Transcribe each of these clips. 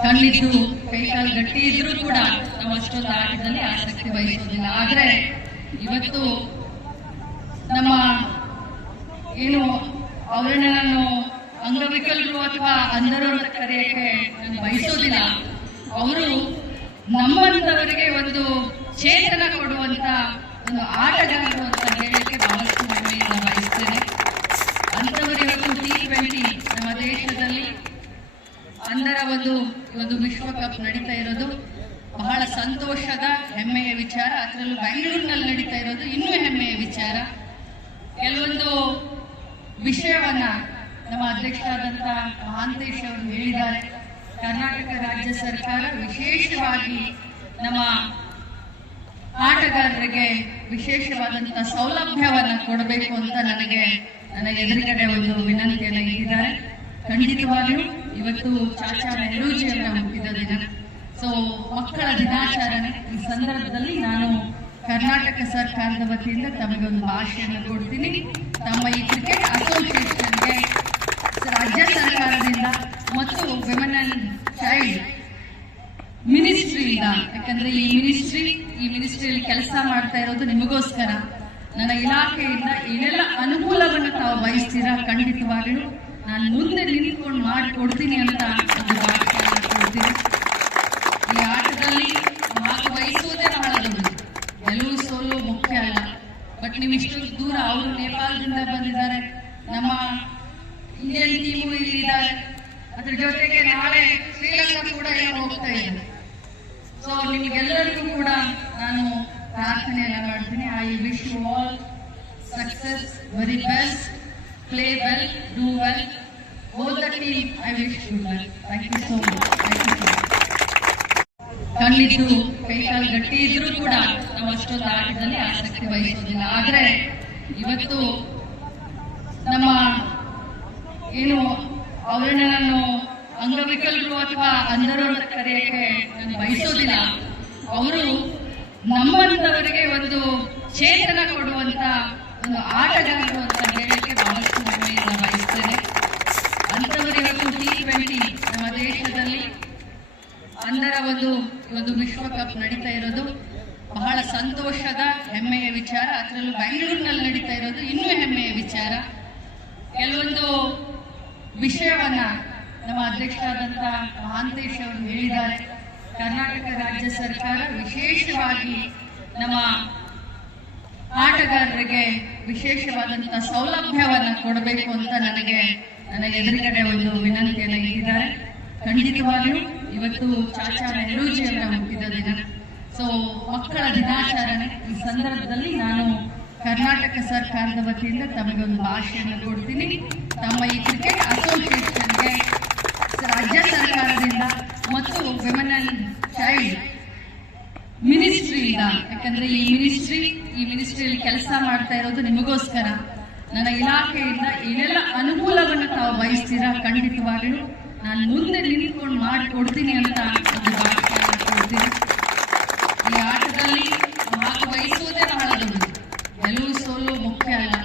ಕಣ್ಣಿದ್ದು ಕೈಕಾಲು ಗಟ್ಟಿ ಇದ್ರೂ ಕೂಡ ನಾವು ಅಷ್ಟೊಂದು ಆಟದಲ್ಲಿ ಆಸಕ್ತಿ ವಹಿಸೋದಿಲ್ಲ ಆದ್ರೆ ಇವತ್ತು ನಮ್ಮ ಏನು ಅವರನ್ನ ನಾನು ಅಂಗವಿಕಲರು ಅಥವಾ ಅಂಧರು ಕರೆಯಕ್ಕೆ ನಾನು ಬಯಸೋದಿಲ್ಲ ಅವರು ನಮ್ಮಂತವರಿಗೆ ಒಂದು ಚೇತನ ಕೊಡುವಂತ ಒಂದು ಆಟಗಾರರು ಅಂತ ಹೇಳಕ್ಕೆ ಒಂದು ವಿಶ್ವಕಪ್ ನಡೀತಾ ಇರೋದು. ಬಹಳ ಸಂತೋಷದ, ಹೆಮ್ಮೆಯ ವಿಚಾರ. ಅದರಲ್ಲೂ ಬೆಂಗಳೂರಿನಲ್ಲಿ ನಡೀತಾ ಇರೋದು ಇನ್ನೂ ಹೆಮ್ಮೆಯ ವಿಚಾರ. ಕೆಲವೊಂದು ವಿಷಯವನ್ನ ನಮ್ಮ ಅಧ್ಯಕ್ಷರಾದಂತಹ ಮಹಾಂತೇಶ್ ಅವರು ಹೇಳಿದ್ದಾರೆ. ಕರ್ನಾಟಕ ರಾಜ್ಯ ಸರ್ಕಾರ ವಿಶೇಷವಾಗಿ ನಮ್ಮ ಆಟಗಾರರಿಗೆ ವಿಶೇಷವಾದಂತಹ ಸೌಲಭ್ಯವನ್ನ ಕೊಡಬೇಕು ಅಂತ ನನಗೆ, ನನ್ನ ಎದುರುಗಡೆ ಒಂದು ವಿನಂತಿಯನ್ನು ಇಟ್ಟಿದ್ದಾರೆ. ಖಂಡಿತವಾಗಿಯೂ ಇವತ್ತು ಚಾಚಾ ನೆಹರೂಜಿ ಅವರ ಹುಟ್ಟಿದ ದಿನ. ಸೊ ಮಕ್ಕಳ ದಿನಾಚರಣೆ ಈ ಸಂದರ್ಭದಲ್ಲಿ ನಾನು ಕರ್ನಾಟಕ ಸರ್ಕಾರದ ವತಿಯಿಂದ ತಮಗೆ ಒಂದು ಭಾಷೆಯನ್ನು ಕೊಡ್ತೀನಿ. ತಮ್ಮ ಈ ಕ್ರಿಕೆಟ್ ಅಸೋಸಿಯೇಷನ್ಗೆ ರಾಜ್ಯ ಸರ್ಕಾರದಿಂದ ಮತ್ತು ವಿಮೆನ್ ಅಂಡ್ ಚೈಲ್ಡ್ ಮಿನಿಸ್ಟ್ರಿಯಿಂದ ಯಾಕಂದ್ರೆ ಈ ಮಿನಿಸ್ಟ್ರಿ ಈ ಮಿನಿಸ್ಟ್ರಿಯಲ್ಲಿ ಕೆಲಸ ಮಾಡ್ತಾ ಇರೋದು ನಿಮಗೋಸ್ಕರ. ನನ್ನ ಇಲಾಖೆಯಿಂದ ಏನೆಲ್ಲ ಅನುಕೂಲವನ್ನು ತಾವು ಬಯಸ್ತೀರಾ ಖಂಡಿತವಾಗಿಯೂ ನಾನು ಮುಂದೆ ನಿಂತ್ಕೊಂಡು ಮಾಡಿಕೊಡ್ತೀನಿ ಅಂತ ಒಂದು ಕೊಡ್ತೀನಿ. ಈ ಆಟದಲ್ಲಿ ಭಾಗವಹಿಸುವುದೇ ಬಹಳ ದೊಡ್ಡದು. ಗೆಲುವು ಸೋಲು ಮುಖ್ಯ ಅಲ್ಲ. ಬಟ್ ನೀವು ಇಷ್ಟೊಂದು ದೂರ ಅವರು ನೇಪಾಳದಿಂದ ಬಂದಿದ್ದಾರೆ. ನಮ್ಮ ಇಂಡಿಯನ್ ಟೀಮು ಇಲ್ಲಿದ್ದಾರೆ. ಅದ್ರ ಜೊತೆಗೆ ನಾಳೆ ಶ್ರೀಲಂಕಾ ಕೂಡ ಏನು ಹೋಗ್ತಾ ಇದೆ. ಸೊ ನಿಮ್ಗೆಲ್ಲರಿಗೂ ಕೂಡ ನಾನು ಪ್ರಾರ್ಥನೆಯನ್ನು ಮಾಡ್ತೀನಿ. I wish you all success very best play well do well team I wish you well thank you so much thank you so much ಕಣ್ಣಿದ್ದು ಕೈಕಾಲು ಗಟ್ಟಿ ಇದ್ರೂ ಕೂಡ ನಾವು ಅಷ್ಟೊಂದು ಆಟದಲ್ಲಿ ಆಸಕ್ತಿ ವಹಿಸೋದಿಲ್ಲ. ಆದ್ರೆ ಇವತ್ತು ನಮ್ಮ ಏನು ಅವರನ್ನ ನಾನು ಅಂಗವಿಕಲರು ಅಥವಾ ಅಂಧರು ಕರೆಯಕ್ಕೆ ನಾನು ಬಯಸೋದಿಲ್ಲ. ಅವರು ನಮ್ಮಂತವರಿಗೆ ಒಂದು ಚೇತನ ಕೊಡುವಂತ ಒಂದು ಆಟಗಾರರು ಅಂತ ಹೇಳಕ್ಕೆ ಒಂದು ವಿಶ್ವಕಪ್ ನಡೀತಾ ಇರೋದು. ಬಹಳ ಸಂತೋಷದ ಹೆಮ್ಮೆಯ ವಿಚಾರ. ಅದರಲ್ಲೂ ಬೆಂಗಳೂರಿನಲ್ಲಿ ನಡೀತಾ ಇರೋದು ಇನ್ನೂ ಹೆಮ್ಮೆಯ ವಿಚಾರ. ಕೆಲವೊಂದು ವಿಷಯವನ್ನ ನಮ್ಮ ಅಧ್ಯಕ್ಷರಾದಂತ ಮಹಾಂತೇಶ್ ಅವರು ಹೇಳಿದ್ದಾರೆ. ಕರ್ನಾಟಕ ರಾಜ್ಯ ಸರ್ಕಾರ ವಿಶೇಷವಾಗಿ ನಮ್ಮ ಆಟಗಾರರಿಗೆ ವಿಶೇಷವಾದಂತಹ ಸೌಲಭ್ಯವನ್ನ ಕೊಡಬೇಕು ಅಂತ ನನಗೆ, ನನ್ನ ಎದುರುಗಡೆ ಒಂದು ವಿನಂತಿಯನ್ನು ಇಟ್ಟಿದ್ದಾರೆ. ಖಂಡಿತವಾಗಿಯೂ ಇವತ್ತು ಚಾಚಾ ನೆಹರೂಜಿ ಅವರ ಹುಟ್ಟಿದ ದಿನ. ಸೊ ಮಕ್ಕಳ ದಿನಾಚರಣೆ. ಈ ಸಂದರ್ಭದಲ್ಲಿ ನಾನು ಕರ್ನಾಟಕ ಸರ್ಕಾರದ ವತಿಯಿಂದ ತಮಗೆ ಒಂದು ಭಾಷೆಯನ್ನು ಕೊಡ್ತೀನಿ. ತಮ್ಮ ಈ ಕ್ರಿಕೆಟ್ ಅಸೋಸಿಯೇಷನ್ಗೆ ರಾಜ್ಯ ಸರ್ಕಾರದಿಂದ ಮತ್ತು ವಿಮೆನ್ ಅಂಡ್ ಚೈಲ್ಡ್ ಮಿನಿಸ್ಟ್ರಿಯಿಂದ ಯಾಕಂದ್ರೆ ಈ ಮಿನಿಸ್ಟ್ರಿ ಈ ಮಿನಿಸ್ಟ್ರಿಯಲ್ಲಿ ಕೆಲಸ ಮಾಡ್ತಾ ಇರೋದು ನಿಮಗೋಸ್ಕರ. ನನ್ನ ಇಲಾಖೆಯಿಂದ ಏನೆಲ್ಲ ಅನುಕೂಲವನ್ನು ತಾವು ಬಯಸ್ತೀರಾ ಖಂಡಿತವಾಗಿಯೂ ನಾನು ಮುಂದೆ ನಿಂತ್ಕೊಂಡು ಮಾಡಿಕೊಡ್ತೀನಿ ಅಂತ ಒಂದು ಭಾಷೆಯನ್ನು ಕೊಡ್ತೀನಿ. ಈ ಆಟದಲ್ಲಿ ಭಾಗವಹಿಸುವುದೇ ಬಹಳ ದೊಡ್ಡದು. ಗೆಲುವು ಸೋಲು ಮುಖ್ಯ ಅಲ್ಲ.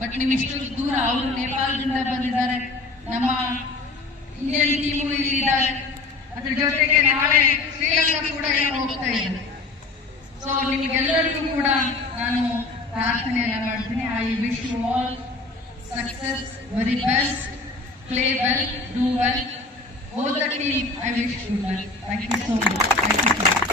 ಬಟ್ ನೀವು ಇಷ್ಟು ದೂರ ಅವರು ನೇಪಾಳದಿಂದ ಬಂದಿದ್ದಾರೆ. ನಮ್ಮ ಇಂಡಿಯನ್ ಟೀಮು ಇಲ್ಲಿದ್ದಾರೆ. ಅದ್ರ ಜೊತೆಗೆ ನಾಳೆ ಶ್ರೀಲಂಕಾ ಕೂಡ ಏನು ಹೋಗ್ತಾ ಇದೆ. ಸೊ ನಿಮಗೆಲ್ಲರಿಗೂ ಕೂಡ ನಾನು ಪ್ರಾರ್ಥನೆಯನ್ನು ಮಾಡ್ತೀನಿ. I wish you all success very best play well, do well. All the team, I wish you well. Thank you so much.